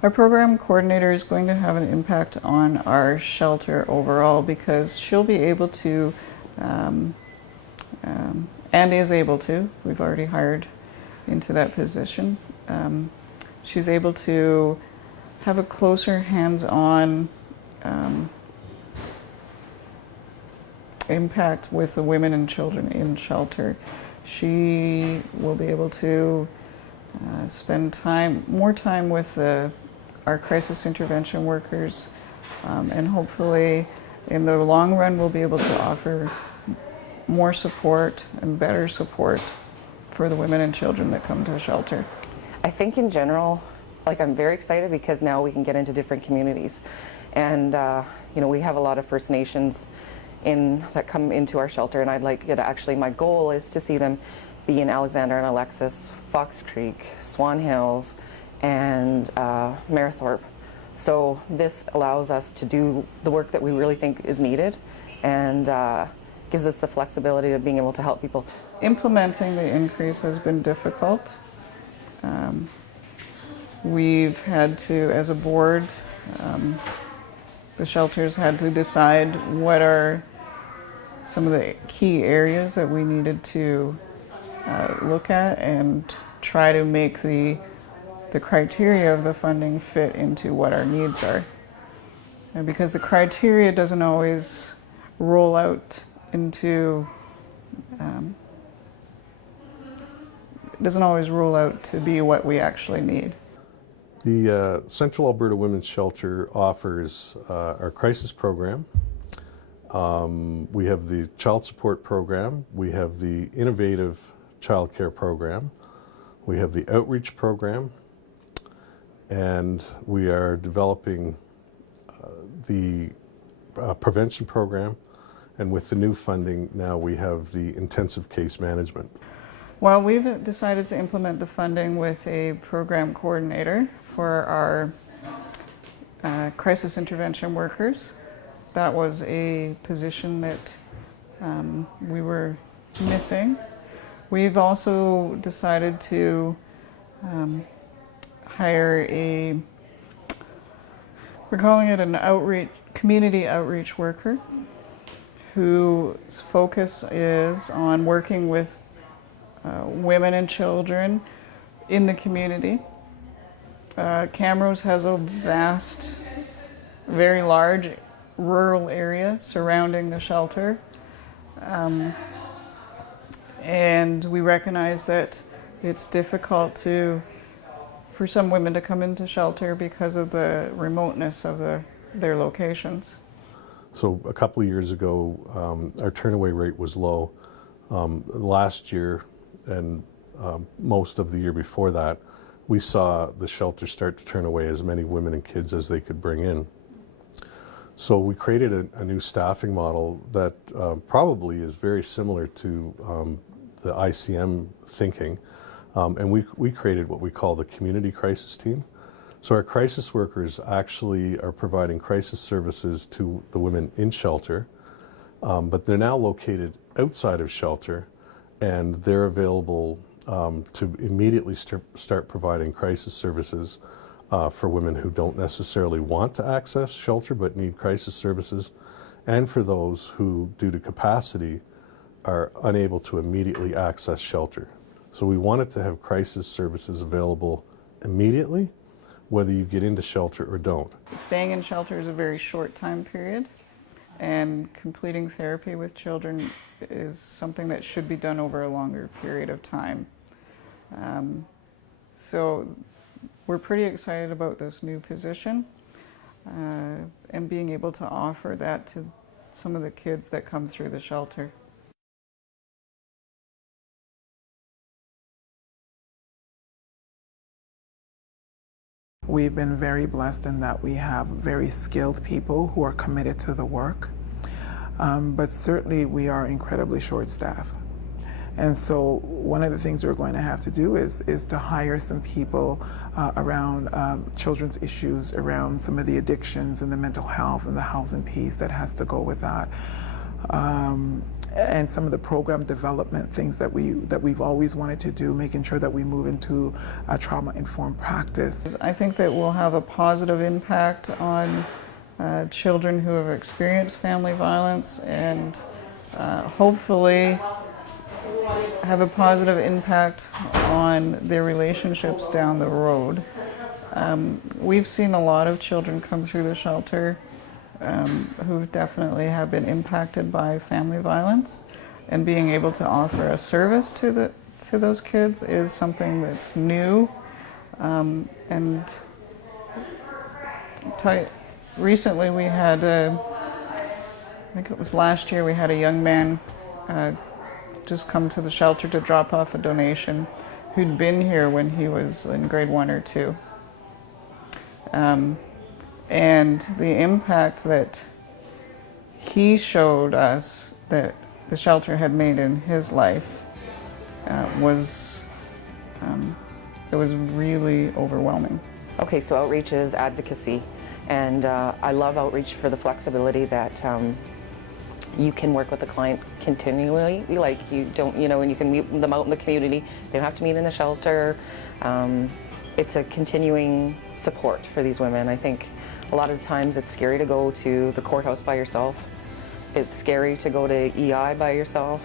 Our program coordinator is going to have an impact on our shelter overall because she'll be able to, and is able to, we've already hired into that position, she's able to have a closer hands-on impact with the women and children in shelter. She will be able to spend more time with our crisis intervention workers, and hopefully in the long run we'll be able to offer more support and better support for the women and children that come to shelter. I think in general, I'm very excited because now we can get into different communities, and we have a lot of First Nations that come into our shelter, and I'd like it actually, my goal is to see them be in Alexander and Alexis, Fox Creek, Swan Hills, and Marithorpe. So this allows us to do the work that we really think is needed, and gives us the flexibility of being able to help people. Implementing the increase has been difficult. We've had to, as a board, the shelters had to decide what are some of the key areas that we needed to look at and try to make the criteria of the funding fit into what our needs are. And because the criteria doesn't always roll out into to be what we actually need. The Central Alberta Women's Shelter offers our crisis program. We have the child support program. We have the innovative child care program. We have the outreach program. And we are developing the prevention program. And with the new funding, now we have the intensive case management. Well, we've decided to implement the funding with a program coordinator for our crisis intervention workers. That was a position that we were missing. We've also decided to hire we're calling it an community outreach worker, whose focus is on working with women and children in the community. Camrose has a vast, very large rural area surrounding the shelter. And we recognize that it's difficult for some women to come into shelter because of the remoteness of their locations. So a couple of years ago, our turnaway rate was low. Last year and most of the year before that, we saw the shelter start to turn away as many women and kids as they could bring in. So we created a new staffing model that probably is very similar to the ICM thinking. And we created what we call the community crisis team. So our crisis workers actually are providing crisis services to the women in shelter, but they're now located outside of shelter, and they're available to immediately start providing crisis services for women who don't necessarily want to access shelter but need crisis services, and for those who, due to capacity, are unable to immediately access shelter. So we wanted to have crisis services available immediately, whether you get into shelter or don't. Staying in shelter is a very short time period, and completing therapy with children is something that should be done over a longer period of time. So we're pretty excited about this new position and being able to offer that to some of the kids that come through the shelter. We've been very blessed in that we have very skilled people who are committed to the work, but certainly we are incredibly short-staffed. And so one of the things we're going to have to do is to hire some people around children's issues, around some of the addictions and the mental health and the housing piece that has to go with that. and some of the program development things that we've always wanted to do, making sure that we move into a trauma-informed practice. I think that we'll have a positive impact on children who have experienced family violence, and hopefully have a positive impact on their relationships down the road. We've seen a lot of children come through the shelter who definitely have been impacted by family violence, and being able to offer a service to those kids is something that's new. And recently we had I think it was last year, we had a young man just come to the shelter to drop off a donation who'd been here when he was in grade 1 or 2. And the impact that he showed us that the shelter had made in his life was really overwhelming. Okay, so outreach is advocacy, and I love outreach for the flexibility that you can work with the client continually. Like, you don't, and you can meet them out in the community. They don't have to meet in the shelter. It's a continuing support for these women. I think a lot of the times it's scary to go to the courthouse by yourself. It's scary to go to EI by yourself.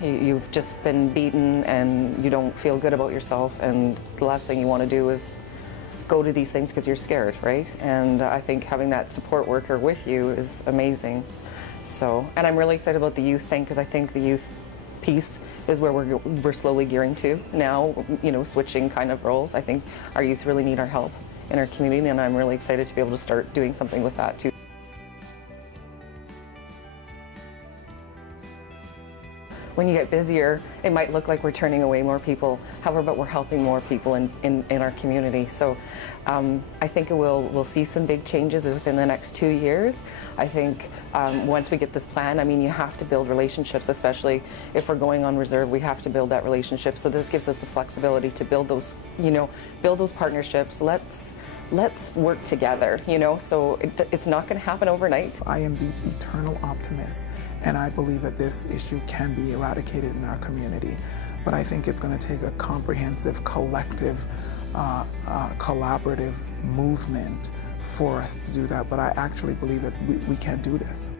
You've just been beaten and you don't feel good about yourself, and the last thing you want to do is go to these things because you're scared, right? And I think having that support worker with you is amazing. So, and I'm really excited about the youth thing, because I think the youth piece is where we're slowly gearing to now, switching kind of roles. I think our youth really need our help in our community, and I'm really excited to be able to start doing something with that too. When you get busier, it might look like we're turning away more people. However, but we're helping more people in our community. So I think we'll see some big changes within the next 2 years. I think once we get this plan, you have to build relationships, especially if we're going on reserve. We have to build that relationship. So this gives us the flexibility to build those, build those partnerships. Let's work together, so it's not going to happen overnight. I am the eternal optimist, and I believe that this issue can be eradicated in our community. But I think it's going to take a comprehensive, collective, collaborative movement for us to do that. But I actually believe that we can do this.